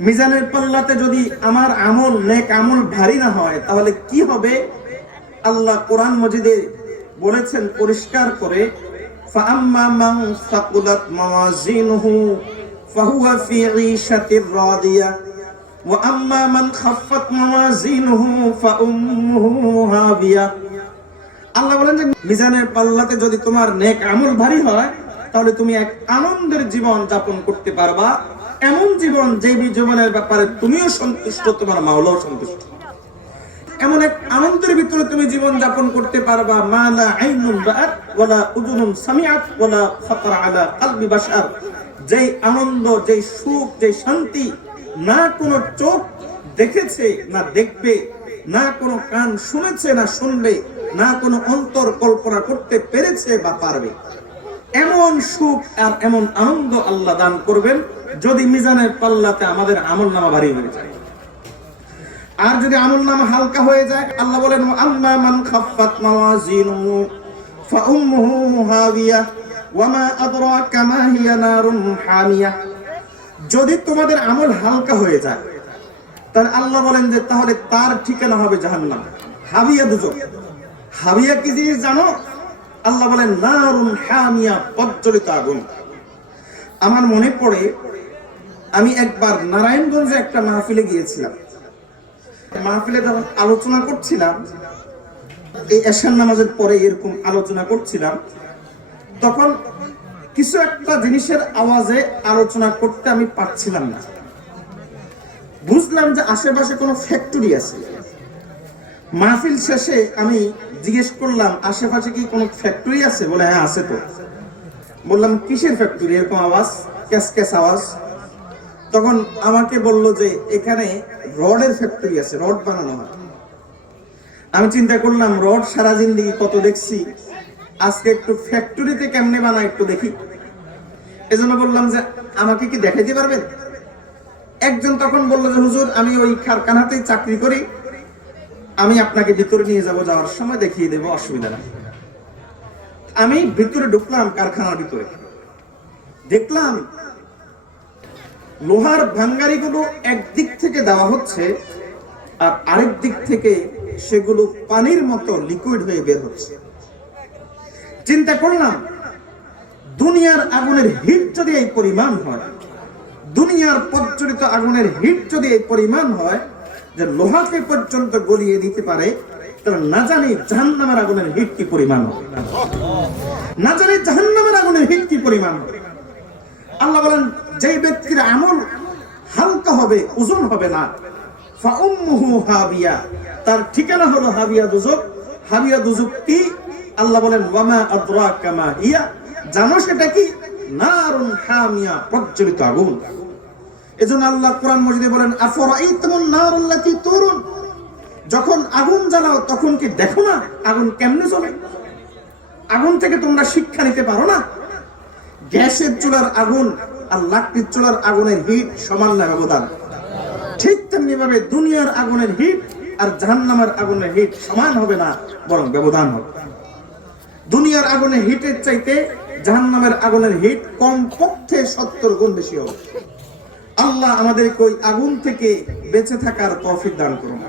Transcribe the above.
মিজানের পাল্লাতে যদি আমার আমল নেক আমল ভারী না হয় তাহলে কি হবে আল্লাহ কোরআন মজিদে বলেছেন পরিষ্কার করে فأما من ثقلت موازينه فهو في عيشة راضية وأما من خفت موازينه فأمه هاوية আল্লাহ বলেন যে মিজানের পাল্লাতে যদি তোমার নেক আমল ভারী হয় তাহলে তুমি এক আনন্দের জীবন যাপন করতে পারবা এমন জীবন যে জীবনের ব্যাপারে তুমিও সন্তুষ্ট, তোমার মাওলাও সন্তুষ্ট। এমন এক আনন্দের ভিতরে তুমি জীবন যাপন করতে পারবা। ওয়ালা সামিআত, ওয়ালা খাতারা আলা কলবি বাশার। যেই আনন্দ, যেই সুখ, যেই শান্তি না কোনো চোখ দেখেছে, না দেখবে, না কোনো কান শুনেছে, না শুনবে, না কোনো অন্তর কল্পনা করতে পেরেছে বা পারবে। এমন সুখ আর এমন আনন্দ আল্লাহ দান করবেন। যদি মিজানের পাল্লাতে আমাদের আমল নামা ভারী হয়ে যায়, আর যদি আমল নামা হালকা হয়ে যায়, আল্লাহ বলেন আম্মা মান খাফফাত মাওয়াজিনুহু, ফাউম্মুহু হাবিয়া ওয়ামা আদরাকা মা হিয়া নারুন হামিয়া। যদি তোমাদের আমল হালকা হয়ে যায়, তাহলে আল্লাহ বলেন যে, তাহলে তার ঠিকানা হবে জাহান্নাম। হাবিয়া দুজক। হাবিয়া কি জিনিস জানো? আল্লাহ বলেন, নারুন হামিয়া, প্রজ্বলিত আগুন। আমার মনে পড়ে আমি একবার নারায়ণগঞ্জে একটা মাহফিলে গিয়েছিলাম। মাহফিলে যখন আলোচনা করছিলাম, এই এশার নামাজের পরে এরকম আলোচনা করছিলাম, তখন কিছু একটা জিনিসের আওয়াজে আলোচনা করতে আমি পারছিলাম না। বুঝলাম যে আশেপাশে কোনো ফ্যাক্টরি আছে। মাহফিল শেষে আমি জিজ্ঞেস করলাম, আশেপাশে কি কোনো ফ্যাক্টরি আছে? বলে হ্যাঁ আছে তো। বললাম, কিসের ফ্যাক্টরি? এরকম আওয়াজ ক্যাস ক্যাস আওয়াজ। তখন আমাকে বলল যে এখানে রডের ফ্যাক্টরি আছে, রড বানানো হয়। আমি চিন্তা করলাম, রড সারা জিন্দিগি কত দেখছি, আজকে একটু ফ্যাক্টরিতে কেমনে বানায় একটু দেখি। এজন্য বললাম যে, আমাকে কি দেখাইতে পারবেন? একজন তখন বলল যে, হুজুর, আমি ওই কারখানাতেই চাকরি করি, আমি আপনাকে ভিতরে নিয়ে যাব, যাওয়ার সময় দেখিয়ে দেবো, অসুবিধা নাই। আমি ভিতরে ঢুকলাম কারখানার ভিতরে। দেখলাম লোহার ভাঙ্গারিগুলো একদিক থেকে দেওয়া হচ্ছে আর আরেক দিক থেকে সেগুলো পানির মতো লিকুইড হয়ে বের হচ্ছে। চিন্তা করলাম, দুনিয়ার আগুনের হিট যদি এই পরিমাণ হয়, দুনিয়ার প্রজ্বলিত আগুনের হিট যদি এই পরিমাণ হয়, যে লোহাকে পর্যন্ত গলিয়ে দিতে পারে, তাহলে না জানি জাহান্নামের আগুনের হিট কি পরিমাণ হবে। না জানি জাহান্নামের আগুনের হিট কি পরিমাণ হবে। আল্লাহ বলেন যে ব্যক্তির আমল হালকা হবে, ওজন হবে না। হাবিয়া, তার ঠিকানা হলো হাবিয়া দুজক হাবিয়া দুজক কি? আল্লাহ বলেন, ওয়ামা আদরাকা মা হিয়া জানো সেটা কি? নারুন হামিয়া, প্রজ্বলিত আগুন। এজন্য আল্লাহ কোরআন মজিদে বলেন, আফরাইতুমুন নারুল্লাতি তুরুন যখন আগুন জ্বালাও তখন কি দেখো না আগুন কেমনে জ্বলে? আগুন থেকে তোমরা শিক্ষা নিতে পারো না? গ্যাসের চুলার আগুন আর লাকড়ির চুলার আগুনের হিট সমান না ব্যবধান। ঠিক তেমনি ভাবে দুনিয়ার আগুনের হিট আর জাহান্নামের আগুনের হিট সমান হবে না, বরং ব্যবধান হবে। দুনিয়ার আগুনের হিটের চাইতে জাহান্নামের আগুনের হিট কম পক্ষে সত্তর গুণ বেশি হবে। আল্লাহ আমাদেরকে ওই আগুন থেকে বেঁচে থাকার তৌফিক দান করুন।